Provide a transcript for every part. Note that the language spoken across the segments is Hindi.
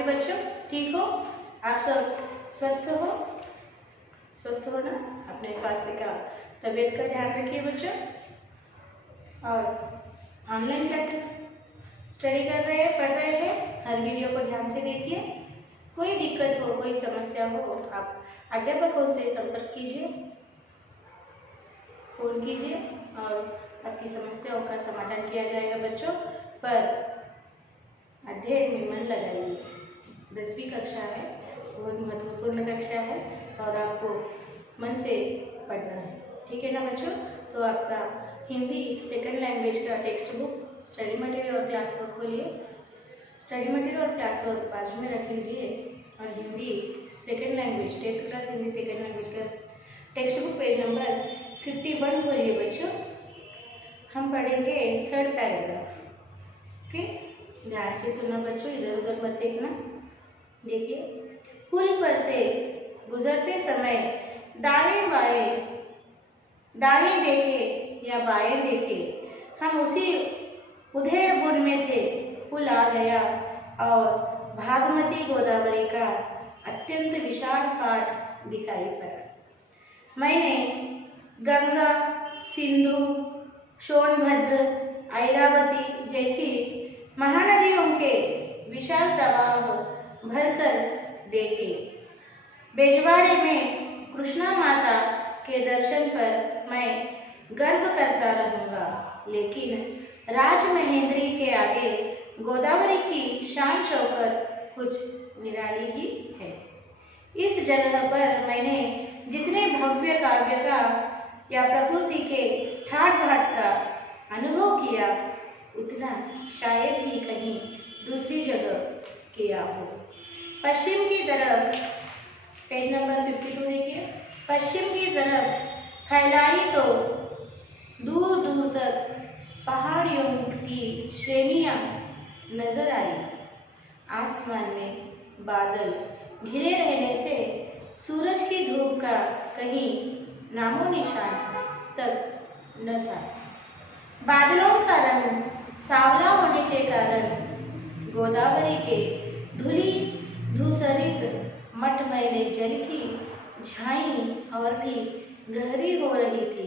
नमस्ते बच्चों, ठीक हो? आप सब स्वस्थ हो? स्वस्थ हो ना? अपने स्वास्थ्य का, तबीयत का ध्यान रखिए बच्चों। और ऑनलाइन क्लासेस स्टडी कर रहे हैं, पढ़ रहे हैं, हर वीडियो को ध्यान से देखिए। कोई दिक्कत हो, कोई समस्या हो, आप अध्यापकों से संपर्क कीजिए, फोन कीजिए और आपकी समस्याओं का समाधान किया जाएगा बच्चों। पर अध्ययन में मन लगाइए। 10वीं कक्षा है, बहुत महत्वपूर्ण कक्षा है और आपको मन से पढ़ना है, ठीक है ना बच्चों? तो आपका हिंदी सेकंड लैंग्वेज का टेक्स्ट बुक, स्टडी मटेरियल और क्लास वर्क खोलिए। स्टडी मटेरियल और क्लास वर्क बाजू में रख लीजिए और Hindi second language 10th class Hindi second language का टेक्स्ट बुक पेज नंबर 51 खोलिए बच्चों। हम पढ़ेंगे 3rd पैराग्राफ। ओके, ध्यान से सुनना बच्चों, इधर उधर मत देखना। देखिए, पुल पर से गुजरते समय दाएं बाएं, दाएं देखे या बाएं देखे, हम उसी उधेड़ बुन में थे। पुल आ गया और भागमती गोदावरी का अत्यंत विशाल पाट दिखाई पड़ा। मैंने गंगा, सिंधु, सोनभद्र, ऐरावती जैसी महानदियों के विशाल प्रवाह भरकर देखे। बेजवाड़े में कृष्णा माता के दर्शन पर मैं गर्व करता रहूँगा, लेकिन राजमहेंद्री के आगे गोदावरी की शान शौकत कुछ निराली ही है। इस जगह पर मैंने जितने भव्य काव्य का या प्रकृति के ठाट बाट का अनुभव किया, उतना शायद ही कहीं दूसरी जगह किया हो। पश्चिम की तरफ, पेज नंबर 52 देखिए, पश्चिम की तरफ फैलाई तो दूर दूर तक पहाड़ियों की श्रेणियां नजर आई। आसमान में बादल घिरे रहने से सूरज की धूप का कहीं नामो निशान तक न था। बादलों का रंग सांवला होने के कारण गोदावरी के धूली धूसरित मटमैले जल की झाई और भी गहरी हो रही थी।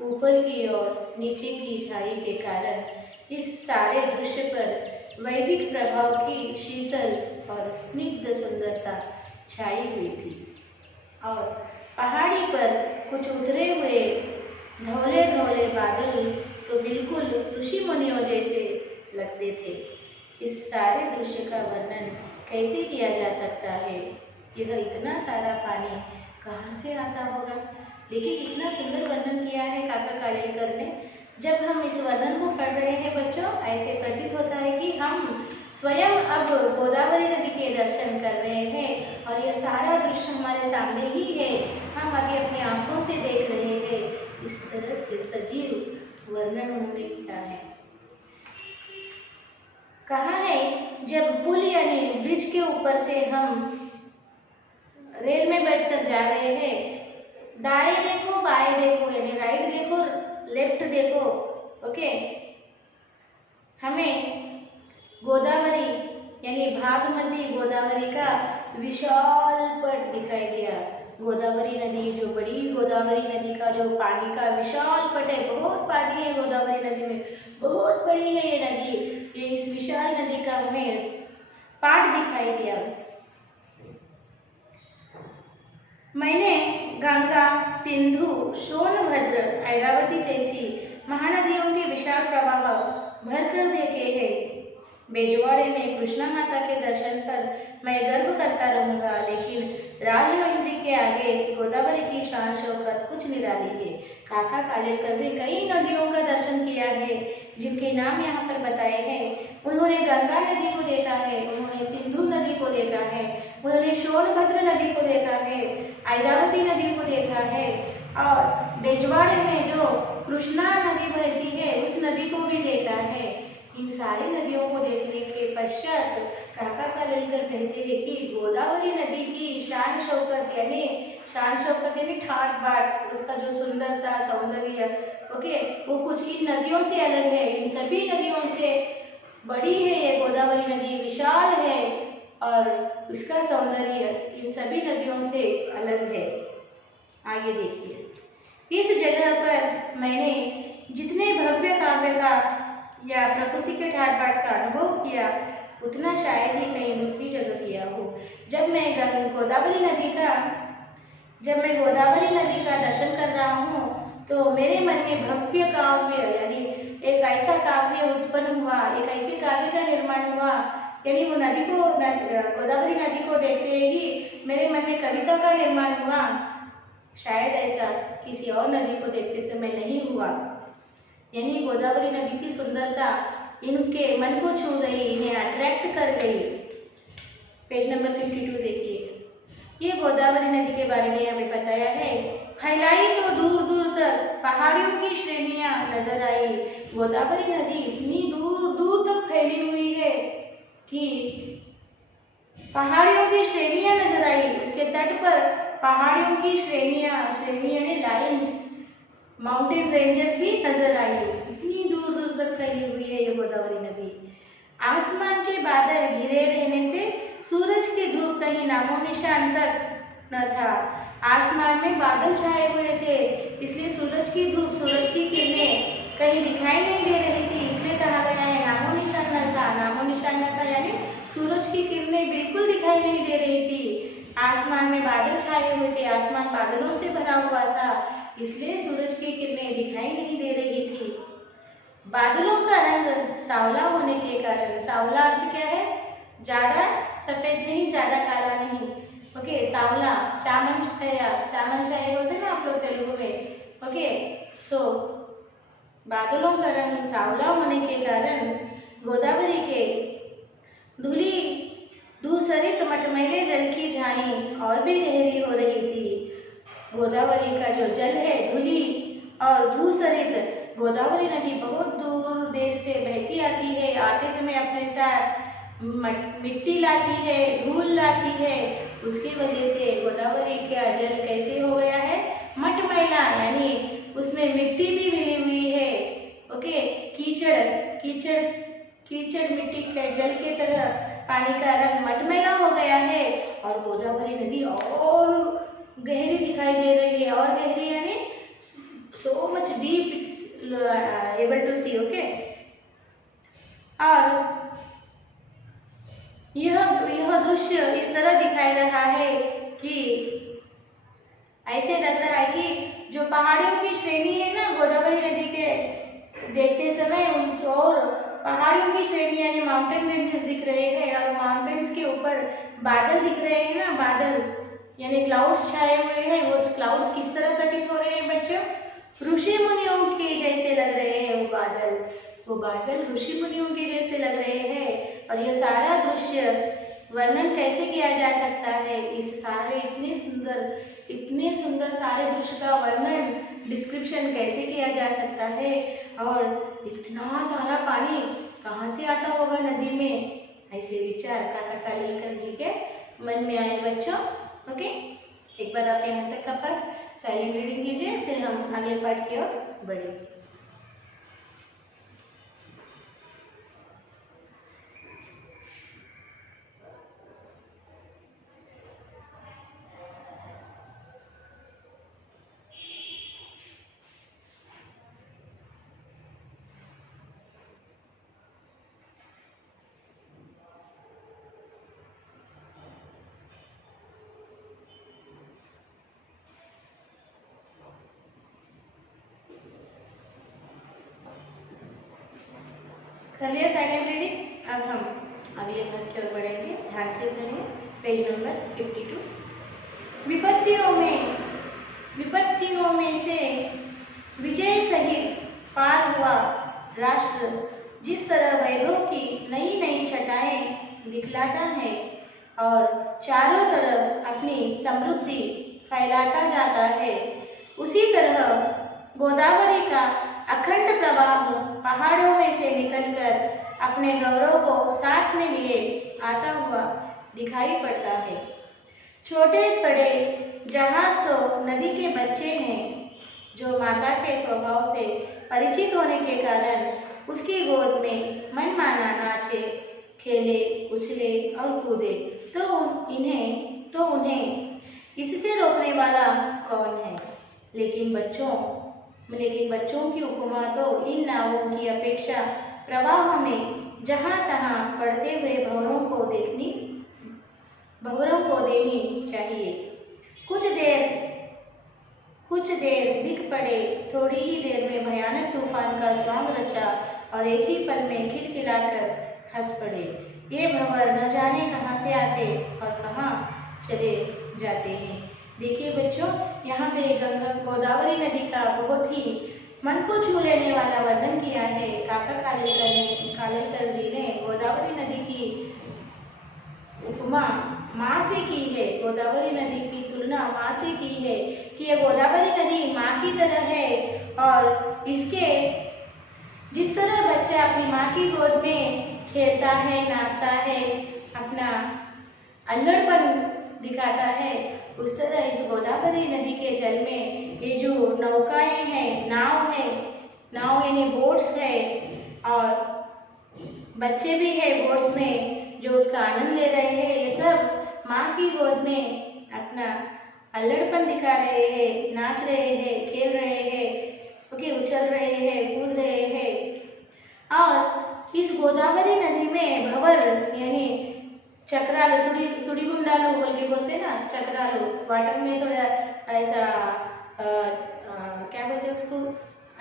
ऊपर की और नीचे की झाई के कारण इस सारे दृश्य पर वैदिक प्रभाव की शीतल और स्निग्ध सुंदरता छाई हुई थी और पहाड़ी पर कुछ उतरे हुए धौले धौले बादल तो बिल्कुल ऋषि मुनियों जैसे लगते थे। इस सारे दृश्य का वर्णन कैसे किया जा सकता है? यह इतना सारा पानी कहाँ से आता होगा? देखिए कितना सुंदर वर्णन किया है काका कालेलकर ने। जब हम इस वर्णन को पढ़ रहे हैं बच्चों, ऐसे प्रतीत होता है कि हम स्वयं अब गोदावरी नदी के दर्शन कर रहे हैं और यह सारा दृश्य हमारे सामने ही है। हम अभी अपनी आंखों से देख रहे हैं। इस तरह से सजीव वर्णन उन्होंने किया है। कहा है, जब पुल यानी ब्रिज के ऊपर से हम रेल में बैठकर जा रहे हैं, दाएं देखो बाएं देखो, यानी राइट देखो लेफ्ट देखो, ओके, हमें गोदावरी यानी भागमती गोदावरी का विशाल पट दिखाई दिया। गोदावरी नदी, जो बड़ी गोदावरी नदी का जो पानी का विशाल पट है, बहुत पानी है गोदावरी नदी में, बहुत बड़ी है ये नदी। ये इस विशाल नदी का हमें पाट दिखाई दिया। मैंने गंगा, सिंधु, सोनभद्र, ऐरावती जैसी महानदियों के विशाल प्रवाह भरकर देखे हैं। बेजवाड़े में कृष्णा माता के दर्शन पर मैं गर्व करता रहूँगा, लेकिन राजमहेंद्री के आगे गोदावरी की शान शौकत कुछ निराली है। काका कालेलकर ने कई नदियों का दर्शन किया है जिनके नाम यहाँ पर बताए हैं। उन्होंने गंगा नदी को देखा है, उन्होंने सिंधु नदी को देखा है, उन्होंने सोनभद्र नदी को देखा है, ऐरावती नदी को देखा है और बेजवाड़े में जो कृष्णा नदी बहती है उस नदी को भी देखा है। इन सारी नदियों को देखने के पश्चात काका कालेलकर कहते हैं कि गोदावरी नदी की शान शौकत यानी ठाट बाट, उसका जो सुंदरता सौंदर्य, ओके, वो कुछ इन नदियों से अलग है। इन सभी नदियों से बड़ी है ये गोदावरी नदी, विशाल है और उसका सौंदर्य इन सभी नदियों से अलग है। आगे देखिए, इस जगह पर मैंने जितने भव्य काव्य का या प्रकृति के ठाट बाट का अनुभव किया उतना शायद ही कहीं दूसरी जगह किया हो। जब मैं गोदावरी नदी का दर्शन कर रहा हूँ तो मेरे मन में भव्य काव्य यानी एक ऐसा काव्य उत्पन्न हुआ, एक ऐसे काव्य का निर्माण हुआ, यानी वो नदी को गोदावरी नदी को देखते ही मेरे मन में कविता का निर्माण हुआ। शायद ऐसा किसी और नदी को देखते समय नहीं हुआ। यानी गोदावरी नदी की सुंदरता इनके मन को छू गई, इन्हें अट्रैक्ट कर गई। पेज नंबर 52 देखिए, ये गोदावरी नदी के बारे में हमें बताया है। फैलाई तो दूर दूर तक पहाड़ियों की श्रेणियां नजर आई। गोदावरी नदी इतनी दूर दूर तक फैली हुई है कि पहाड़ियों की श्रेणियां नजर आई। उसके तट पर पहाड़ियों की श्रेणियां यानी लाइन्स, माउंटेन रेंजेस भी नजर आई। इतनी दूर दूर तक फैली हुई है ये गोदावरी नदी। आसमान के बादल घिरे रहने से सूरज की धूप कहीं नामो निशान तक न था। आसमान में बादल छाए हुए थे, इसलिए सूरज की धूप, सूरज की किरणें कहीं दिखाई नहीं दे रही थी, इसलिए कहा गया है नामो निशान न था। नामो निशान न था यानी सूरज की किरणें बिल्कुल दिखाई नहीं दे रही थी। आसमान में बादल छाए हुए थे, आसमान बादलों से भरा हुआ था, इसलिए सूरज की किरणें दिखाई नहीं दे रही थी। बादलों का रंग सांवला होने के कारण, सांवला अर्थ क्या है? ज्यादा सफेद नहीं, ज्यादा काला नहीं। ओके, सांवला, चामन छाया होते हैं ना आप लोग तेलुगु में। ओके, सो बादलों का रंग सांवला होने के कारण गोदावरी के धूसरित मटमैले जल की झाई और भी गहरी हो रही थी। गोदावरी का जो जल है, धूली और धूसरित, गोदावरी नदी बहुत दूर देश से बहती आती है। आते समय अपने साथ मिट्टी लाती है, धूल लाती है। उसकी वजह से गोदावरी का जल कैसे हो गया है? मटमैला, यानी उसमें मिट्टी भी मिली हुई है। ओके, कीचड़ मिट्टी के जल के तरह पानी का रंग मटमैला हो गया है और गोदावरी नदी और गहरी दिखाई दे रही है। और गहरी यानी so much deep it's able to see। Okay, और यह दृश्य इस तरह दिखाई रहा है कि ऐसे लग रहा है कि जो पहाड़ियों की श्रेणी है ना गोदावरी नदी के देखते समय, और पहाड़ियों की श्रेणी यानी माउंटेन रेंजेस दिख रहे हैं और माउंटेन्स के ऊपर बादल दिख रहे हैं ना, बादल यानी क्लाउड्स छाए हुए हैं। वो क्लाउड्स किस तरह प्रतीत हो रहे हैं बच्चों? ऋषि मुनियों के जैसे लग रहे हैं वो बादल ऋषि मुनियों के जैसे लग रहे हैं। और यह सारा दृश्य वर्णन कैसे किया जा सकता है? इस सारे इतने सुंदर सारे दृश्य का वर्णन, डिस्क्रिप्शन कैसे किया जा सकता है? और इतना सारा पानी कहाँ से आता होगा नदी में? ऐसे विचार काका कालेलकर जी के मन में आए बच्चों। ओके, एक बार आप यहाँ तक का पाठ साइलेंट रीडिंग कीजिए, फिर हम अगले पाठ की ओर बढ़ेंगे। कर लिया साइलेंट रीडिंग? अब हम अगले पाठ की ओर बढ़ेंगे, ध्यान से सुनिए। Page number 52। विपत्तियों में से विजय सहित पार हुआ राष्ट्र जिस तरह वैभव की नई नई छटाएं दिखलाता है और चारों तरफ अपनी समृद्धि फैलाता जाता है, उसी तरह गोदावरी का अखंड प्रवाह पहाड़ों में से निकलकर अपने गौरव को साथ में लिए आता हुआ दिखाई पड़ता है। छोटे बड़े जहाज तो नदी के बच्चे हैं जो माता के स्वभाव से परिचित होने के कारण उसकी गोद में मनमाना नाचे खेले, उछले और कूदे तो उन्हें इससे रोकने वाला कौन है। लेकिन बच्चों की उपमा तो इन नावों की अपेक्षा प्रवाह में जहाँ तहाँ पड़ते हुए भंवरों को देनी चाहिए। कुछ देर दिख पड़े, थोड़ी ही देर में भयानक तूफान का स्वांग रचा और एक ही पल में खिलखिलाकर हंस पड़े। ये भंवर न जाने कहाँ से आते और कहाँ चले जाते हैं। देखिए बच्चों, यहाँ पे गोदावरी नदी का बहुत ही मन को छू लेने वाला वर्णन किया है काका कालेलकर जी ने। गोदावरी नदी की उपमा माँ से की है, गोदावरी नदी की तुलना माँ से की है कि यह गोदावरी नदी माँ की तरह है और इसके जिस तरह बच्चा अपनी माँ की गोद में खेलता है, नाचता है, अपना अल्लड़पन दिखाता है, उस तरह इस गोदावरी नदी के जल में ये जो नौकाएं हैं, नाव यानी बोट्स है और बच्चे भी है बोट्स में जो उसका आनंद ले रहे हैं, ये सब माँ की गोद में अपना अल्लड़पन दिखा रहे हैं, नाच रहे हैं, खेल रहे हैं, उछल रहे हैं, कूद रहे हैं। और इस गोदावरी नदी में भंवर यानी चक्रालू, सुड़ीगुंडालू बोल के बोलते हैं ना, चक्रालू वाटर में थोड़ा ऐसा क्या बोलते हैं उसको,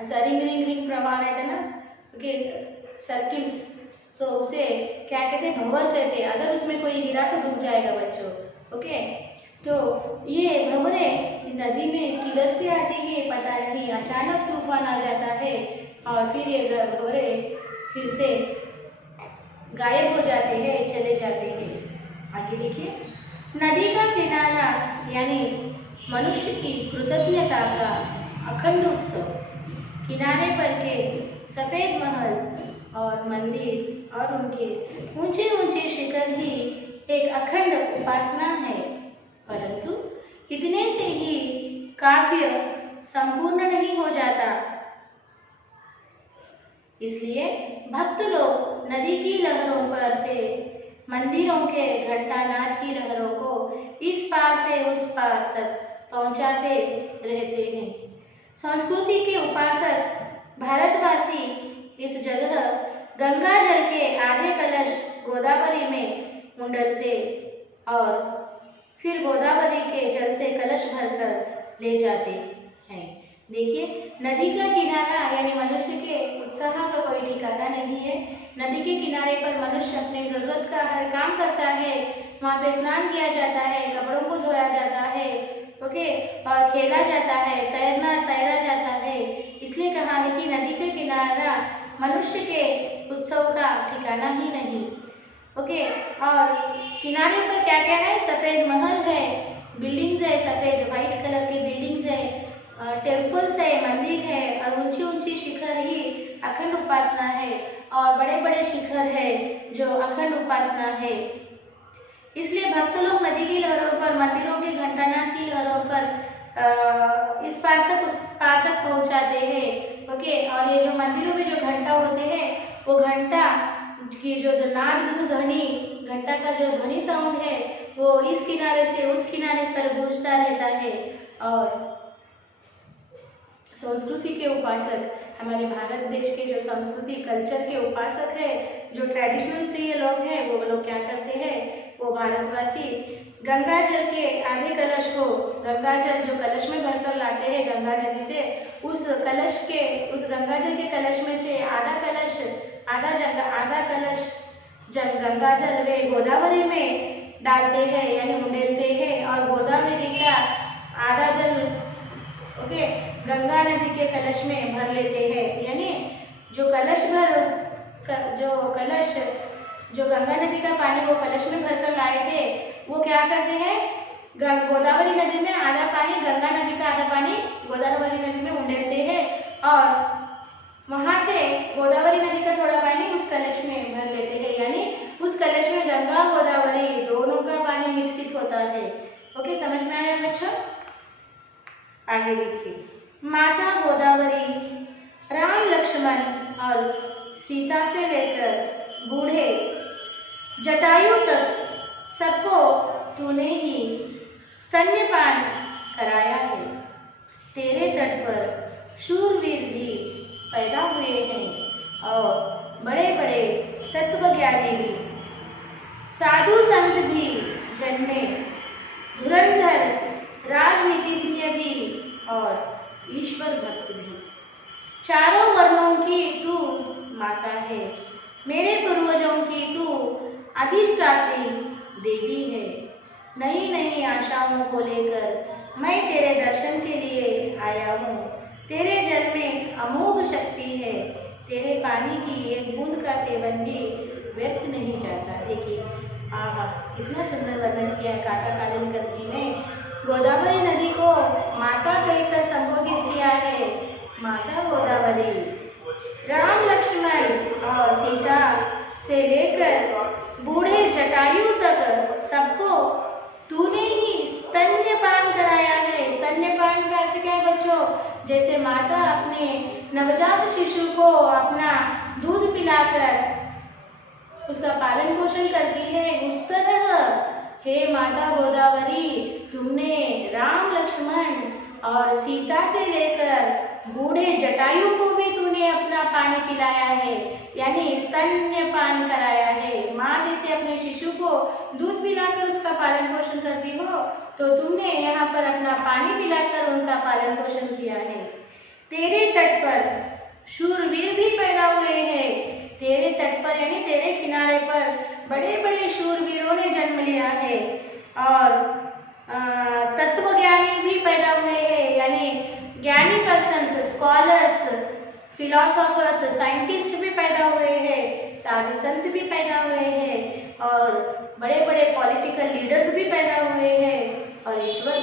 ऐसा रिंग प्रवाह रहता है ना, सर्किल्स, तो उसे क्या कहते हैं, भंवर कहते हैं। अगर उसमें कोई गिरा तो डूब जाएगा बच्चों। ओके, तो ये भंवरे नदी में किधर से आती है पता नहीं, अचानक तूफान आ जाता है और फिर ये भंवरे फिर से गायब हो जाते हैं, चले जाते हैं। आगे देखिए, नदी का किनारा यानी मनुष्य की कृतज्ञता का अखंड उत्सव। किनारे पर के सफेद महल और मंदिर और उनके ऊंचे ऊंचे शिखर ही एक अखंड उपासना है, परंतु इतने से ही काव्य संपूर्ण नहीं हो जाता। इसलिए भक्त लोग नदी की लहरों पर से मंदिरों के घंटानाद की लहरों को इस पार से उस पार तक पहुंचाते रहते हैं। संस्कृति के उपासक भारतवासी इस जगह गंगा जल के आधे कलश गोदावरी में उंडलते और फिर गोदावरी के जल से कलश भरकर ले जाते हैं। देखिए, नदी का किनारा यानी मनुष्य के उत्साह का कोई ठिकाना नहीं है। नदी के किनारे पर मनुष्य अपनी जरूरत का हर काम करता है, वहाँ पे स्नान किया जाता है, कपड़ों को धोया जाता है, ओके, और खेला जाता है, तैरा जाता है। इसलिए कहा है कि नदी का किनारा मनुष्य के उत्सव का ठिकाना ही नहीं। ओके, और किनारे पर क्या क्या है, सफेद महल है, बिल्डिंग्स है, सफेद व्हाइट कलर की बिल्डिंग्स है, टेम्पल्स है, मंदिर है और ऊंची ऊंची शिखर ही अखंड उपासना है और बड़े बड़े शिखर है जो अखंड उपासना है। इसलिए भक्त लोग नदी की लहरों पर, मंदिरों के घंटानाद की लहरों पर इस पार तक उस पार तक पहुंचाते हैं। ओके, और ये जो मंदिरों में जो घंटा होते हैं, वो घंटा की जो नाद ध्वनि, घंटा का जो ध्वनि साउंड है, वो इस किनारे से उस किनारे पर गूंजता रहता है। और संस्कृति के उपासक, हमारे भारत देश के जो संस्कृति कल्चर के उपासक है, जो ट्रेडिशनल प्रिय लोग हैं, वो लोग क्या करते हैं, वो भारतवासी गंगा जल के आधे कलश को, गंगा जल जो कलश में भरकर लाते हैं गंगा नदी से, उस गंगा जल के कलश में से आधा कलश गंगा जल वे गोदावरी में डालते हैं यानी उंडेलते हैं और गोदावरी का आधा जल गंगा नदी के कलश में भर लेते हैं। यानी जो गंगा नदी का पानी वो कलश में भरकर लाए थे, वो क्या करते हैं, गोदावरी नदी में आधा पानी, गंगा नदी का आधा पानी गोदावरी नदी में उंडेलते हैं और वहां से गोदावरी नदी का थोड़ा पानी उस कलश में भर लेते हैं। यानी उस कलश में गंगा गोदावरी दोनों का पानी मिश्रित होता है। ओके, समझ में आया बच्चों? आगे देखिए, माता गोदावरी राम लक्ष्मण और सीता से लेकर बूढ़े जटायु तक सबको तूने ही स्तन्यपान कराया है। तेरे तट पर शूरवीर भी पैदा हुए हैं और बड़े बड़े तत्वज्ञानी भी, साधु संत भी जन्मे, धुरंधर राजनीतिज्ञ भी और ईश्वर भक्त भी। चारों वर्णों की तू माता है, मेरे पूर्वजों की तू अधिष्ठात्री देवी है। नई नई आशाओं को लेकर मैं तेरे दर्शन के लिए आया हूँ। तेरे जल में अमोघ शक्ति है, तेरे पानी की एक बूंद का सेवन भी व्यर्थ नहीं जाता। देखिए, आहा, कितना सुंदर वर्णन किया है काका कालेलकर जी ने। गोदावरी नदी को माता कहकर संबोधित किया है, माता गोदावरी। राम लक्ष्मण और सीता से लेकर बूढ़े जटायु तक सबको तूने ही स्तन्यपान कराया है। स्तन्यपान का अर्थ क्या है बच्चों? जैसे माता अपने नवजात शिशु को अपना दूध पिलाकर उसका पालन पोषण करती है, उस तरह हे माता गोदावरी, तुमने राम लक्ष्मण और सीता से लेकर बूढ़े जटायु को भी तूने अपना पानी पिलाया है, यानी स्तन्यपान कराया है। माँ जैसे अपने शिशु को दूध पिलाकर उसका पालन पोषण करती हो, तो तुमने यहाँ पर अपना पानी पिलाकर उनका पालन पोषण किया है। तेरे तट पर शूरवीर भी पैदा हुए हैं। तेरे तट पर यानी तेरे किनारे पर बड़े बड़े शूरवीरों ने जन्म लिया है और तत्वज्ञानी भी पैदा हुए हैं, यानी ज्ञानी पर्सन्स, स्कॉलर्स, फिलोसोफर्स, साइंटिस्ट भी पैदा हुए हैं, साधु संत भी पैदा हुए हैं और बड़े बड़े पॉलिटिकल लीडर्स भी पैदा हुए हैं और ईश्वर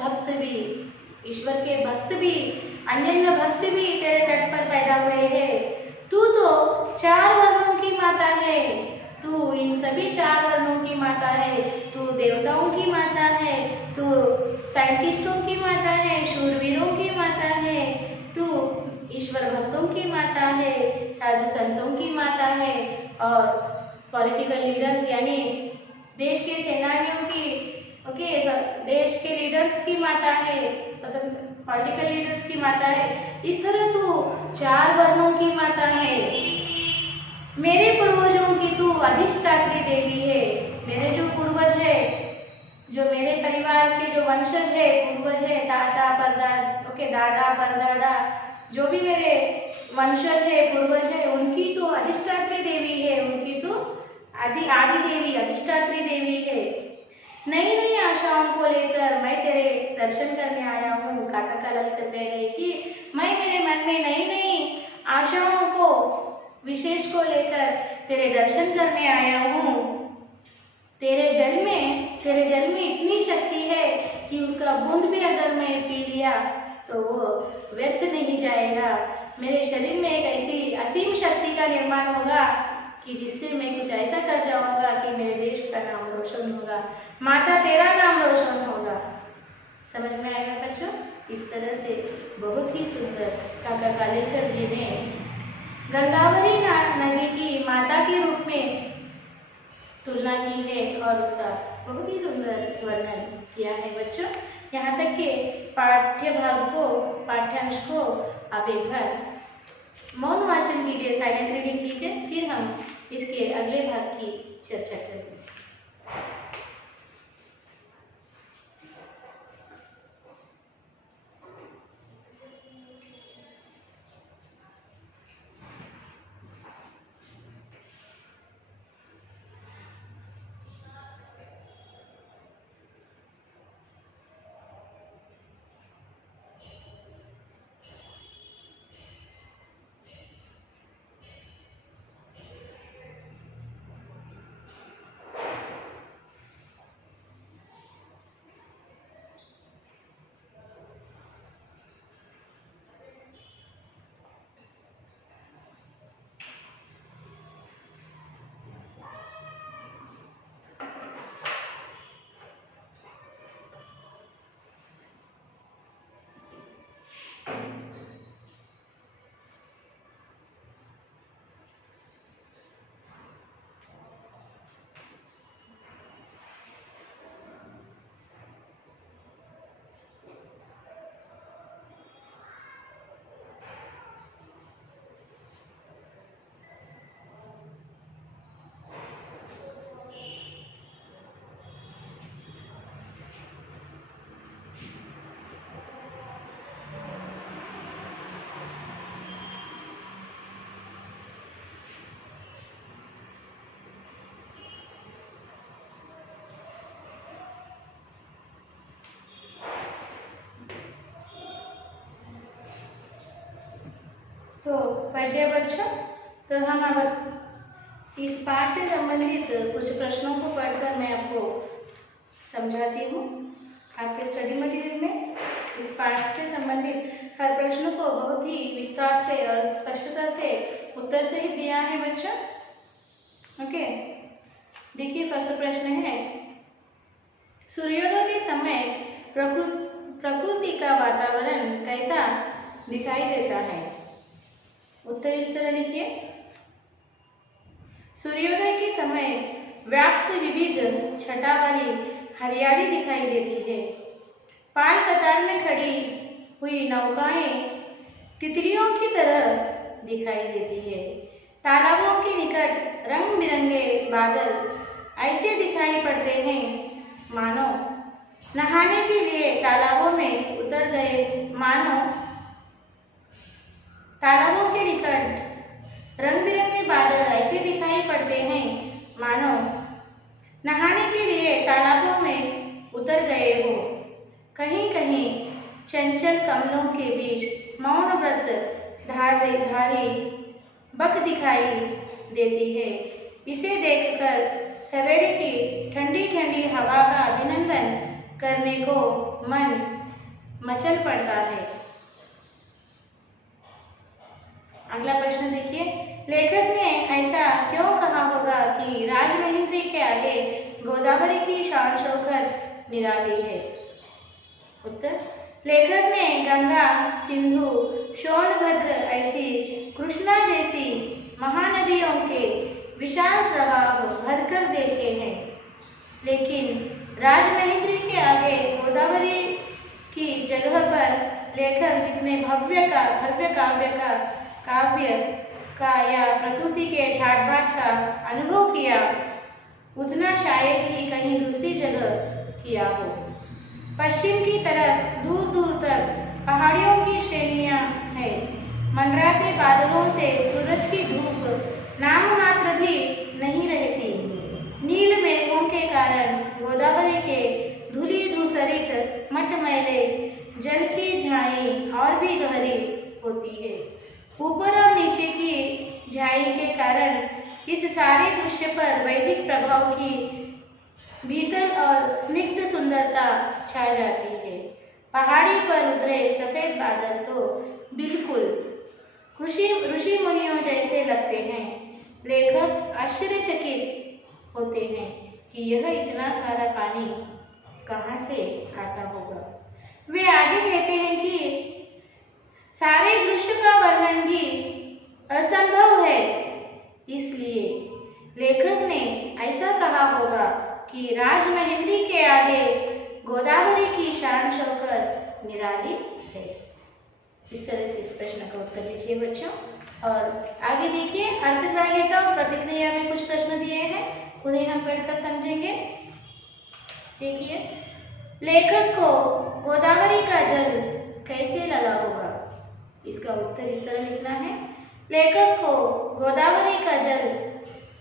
भक्त भी, ईश्वर के भक्त भी, अन्य भक्त भी तेरे तट पर पैदा हुए हैं। तू तो चार वर्णों की माता है, तू इन सभी चार वर्णों की माता है। तू देवताओं की माता है, तू साइंटिस्टों की माता है, शूरवीरों की माता है, तू ईश्वर भक्तों की माता है, साधु संतों की माता है और पॉलिटिकल लीडर्स यानी देश के सेनानियों की, देश के लीडर्स की माता है, स्वतंत्र पॉलिटिकल लीडर्स की माता है। इस तरह तू चार वर्णों की माता है। मेरे पूर्वजों की तू अधिष्ठात्री देवी है। मेरे जो पूर्वज है, जो मेरे परिवार के जो वंशज है, पूर्वज है, दादा परदादा, जो भी मेरे वंशज है, पूर्वज है, उनकी तो अधिष्ठात्री देवी है, उनकी तो आदि देवी, अधिष्ठात्री देवी है। नई नई आशाओं को लेकर मैं तेरे दर्शन करने आया हूँ। काका कालेलकर कह रहे कि मैं मेरे मन में नई नई आशाओं को, विशेष को लेकर तेरे दर्शन करने आया हूँ। तेरे जल में इतनी शक्ति है कि उसका बूंद भी अगर मैं पी लिया तो वो व्यर्थ नहीं जाएगा। मेरे शरीर में एक ऐसी असीम शक्ति का निर्माण होगा कि जिससे मैं कुछ ऐसा कर जाऊंगा कि मेरे देश का नाम रोशन होगा, माता तेरा नाम रोशन होगा। समझ में आएगा बच्चों? इस तरह से बहुत ही सुंदर काका कालेलकर जी ने गोदावरी नदी की माता के रूप में तुलना की है और उसका बहुत ही सुंदर वर्णन किया है बच्चों। यहाँ तक के पाठ्यांश को आप एक बार मौन वाचन कीजिए, साइलेंट रीडिंग कीजिए, फिर हम इसके अगले भाग की चर्चा करेंगे। तो पढ़िए बच्चों, तो हम अब इस पाठ से संबंधित कुछ प्रश्नों को पढ़कर मैं आपको समझाती हूँ। आपके स्टडी मटेरियल में इस पाठ से संबंधित हर प्रश्न को बहुत ही विस्तार से और स्पष्टता से उत्तर सहित दिया है बच्चों। ओके, देखिए फर्स्ट प्रश्न है, सूर्योदय के समय प्रकृति का वातावरण कैसा दिखाई देता है? उत्तर इस तरह लिखिए। सूर्योदय के समय व्याप्त विविध छटा वाली हरियाली दिखाई देती है। पाल कतार में खड़ी हुई नौकाएं तितलियों की तरह दिखाई देती है। तालाबों के निकट रंग बिरंगे बादल ऐसे दिखाई पड़ते हैं मानो नहाने के लिए तालाबों में उतर गए, मानो तालाबों के निकट रंग बिरंगे बादल ऐसे दिखाई पड़ते हैं मानो नहाने के लिए तालाबों में उतर गए हो। कहीं कहीं चंचल कमलों के बीच मौन व्रत धारी बक दिखाई देती है। इसे देखकर सवेरे की ठंडी ठंडी हवा का अभिनंदन करने को मन मचल पड़ता है। अगला प्रश्न देखिए, लेखक ने ऐसा क्यों कहा होगा कि राजमहेंद्री के आगे गोदावरी की शान शौकत निराली है? उत्तर, लेखक ने गंगा, सिंधु, सोनभद्र ऐसी कृष्णा जैसी महानदियों के विशाल प्रवाह भरकर देखे हैं, लेकिन राजमहेंद्री के आगे गोदावरी की जगह पर लेखक जितने भव्य काव्य का या प्रकृति के ठाट बाट का अनुभव किया, उतना शायद ही कहीं दूसरी जगह किया हो। पश्चिम की तरफ दूर दूर तक पहाड़ियों की श्रेणियां हैं। मंडराते बादलों से सूरज की धूप नाम मात्र भी नहीं रहती। नील मेघों के कारण गोदावरी के धूली धूसरित मटमैले जल की झाई और भी गहरी होती है। ऊपर और नीचे की झाई के कारण इस सारे दृश्य पर वैदिक प्रभाव की भीतर और स्निग्ध सुंदरता छा जाती है। पहाड़ी पर उतरे सफेद बादल तो बिल्कुल ऋषि मुनियों जैसे लगते हैं। लेखक आश्चर्यचकित होते हैं कि यह इतना सारा पानी कहाँ से आता होगा। वे आगे कहते हैं कि सारे दृश्य का वर्णन भी असंभव है, इसलिए लेखक ने ऐसा कहा होगा कि राजमहेंद्री के आगे गोदावरी की शान शौकत निराली है। इस तरह से इस प्रश्न का उत्तर लिखिए बच्चों। और आगे देखिए, अर्थग्राह्यता और प्रतिक्रिया में कुछ प्रश्न दिए हैं, उन्हें हम पढ़कर समझेंगे। देखिए, लेखक को गोदावरी का जल कैसे लगा होगा? इसका उत्तर इस तरह लिखना है। लेखक को गोदावरी का जल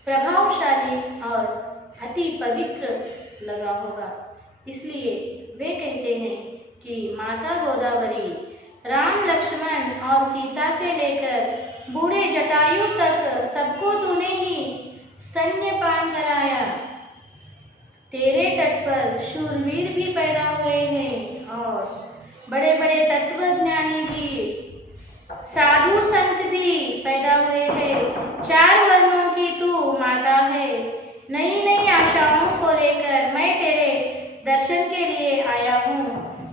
प्रभावशाली और अति पवित्र लगा होगा, इसलिए वे कहते हैं कि माता गोदावरी राम, लक्ष्मण और सीता से लेकर बूढ़े जटायु तक सबको तूने ही स्तन्यपान कराया। तेरे तट पर शूरवीर भी पैदा हुए हैं और बड़े बड़े तत्वज्ञानी भी, साधु संत भी पैदा हुए हैं। 4 वर्णों की तू माता है। नई नई आशाओं को लेकर मैं तेरे दर्शन के लिए आया हूँ।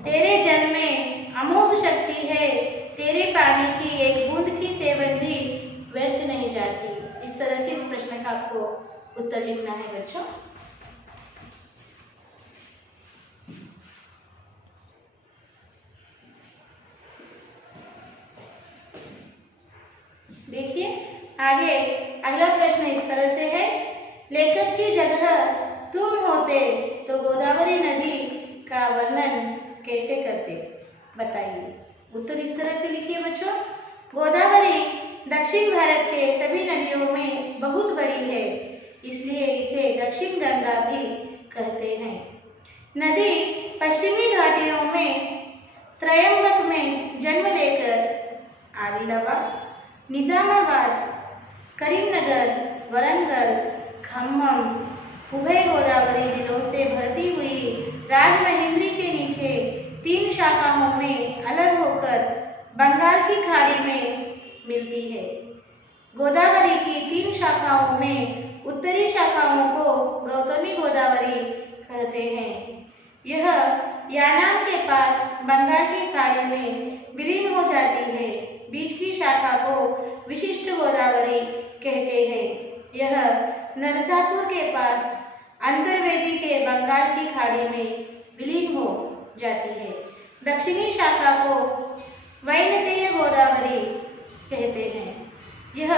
तेरे जल में अमोघ शक्ति है। तेरे पानी की एक बूंद की सेवन भी व्यर्थ नहीं जाती। इस तरह से इस प्रश्न का आपको उत्तर लिखना है बच्चों। देखिए आगे अगला प्रश्न इस तरह से है, लेखक की जगह तुम होते तो गोदावरी नदी का वर्णन कैसे करते? बताइए। उत्तर इस तरह से लिखिए बच्चों। गोदावरी दक्षिण भारत के सभी नदियों में बहुत बड़ी है, इसलिए इसे दक्षिण गंगा भी कहते हैं। नदी पश्चिमी घाटियों में त्रयंबक में जन्म लेकर आदिलाबाद, निजामाबाद, करीमनगर, वरंगल, खम्मम उभय गोदावरी जिलों से भरती हुई राजमहेंद्री के नीचे 3 शाखाओं में अलग होकर बंगाल की खाड़ी में मिलती है। गोदावरी की 3 शाखाओं में उत्तरी शाखाओं को गौतमी गोदावरी कहते हैं। यह यानाम के पास बंगाल की खाड़ी में विलीन हो जाती है। बीच की शाखा को विशिष्ट गोदावरी कहते हैं। यह नरसापुर के पास अंतर्वेदी के बंगाल की खाड़ी में विलीन हो जाती है। दक्षिणी शाखा को वैनतेय गोदावरी कहते हैं। यह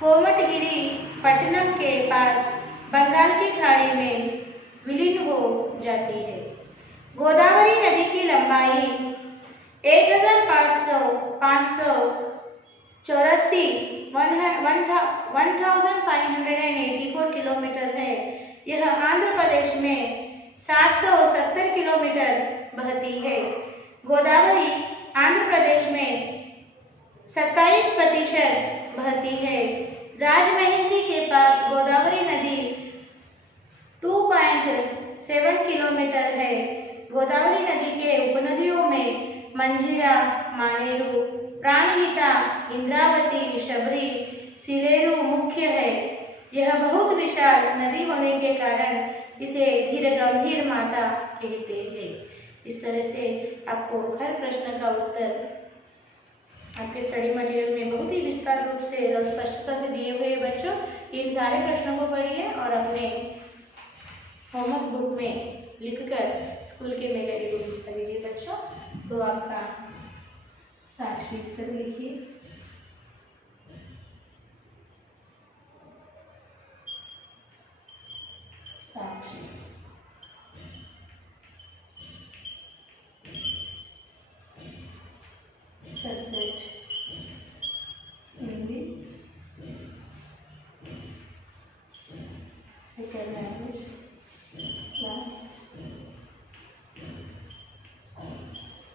कोमटगिरी पट्टनम के पास बंगाल की खाड़ी में विलीन हो जाती है। गोदावरी नदी की लंबाई 1584 किलोमीटर है। यह आंध्र प्रदेश में 770 किलोमीटर बहती है। गोदावरी आंध्र प्रदेश में 27% बहती है। राजमहेंद्री के पास गोदावरी नदी 2.7 किलोमीटर है। गोदावरी नदी के उपनदियों में मंजीरा, मानेरू, प्राणहिता, इंद्रावती, शबरी, सिलेरू मुख्य है। यह बहुत विशाल नदी होने के कारण इसे धीरगंभीर माता कहते हैं। इस तरह से आपको हर प्रश्न का उत्तर आपके स्टडी मटेरियल में बहुत ही विस्तार रूप से और स्पष्टता से दिए हुए बच्चों। इन सारे प्रश्नों को पढ़िए और अपने होमवर्क बुक में लिखकर स्कूल के मेल आईडी को भेज दीजिए बच्चों। तो आपका साक्षी स्तर लिखिए। साक्षी subject Hindi, second language class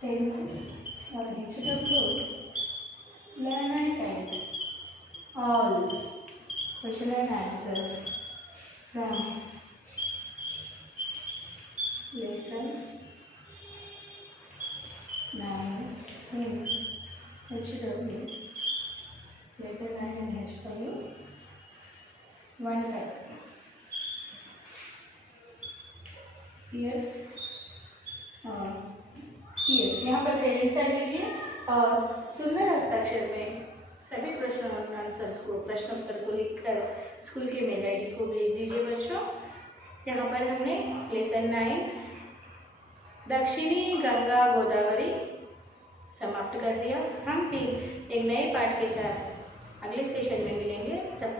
10th और HW learn and write all question and answers from lesson 9 in HW, lesson 9 in HW 1 type. Yes, yes, यहाँ पर पेरेंट्स साइन लीजिए और सुंदर हस्ताक्षर में सभी प्रश्नों और आंसर्स को प्रश्नोत्तर को लिखकर स्कूल के मेल आईडी को भेज दीजिए बच्चों। यहाँ पर हमने लेसन 9 दक्षिणी गंगा गोदावरी समाप्त कर दिया। हम फिर एक नए पाठ के साथ अगले सेशन में मिलेंगे। तब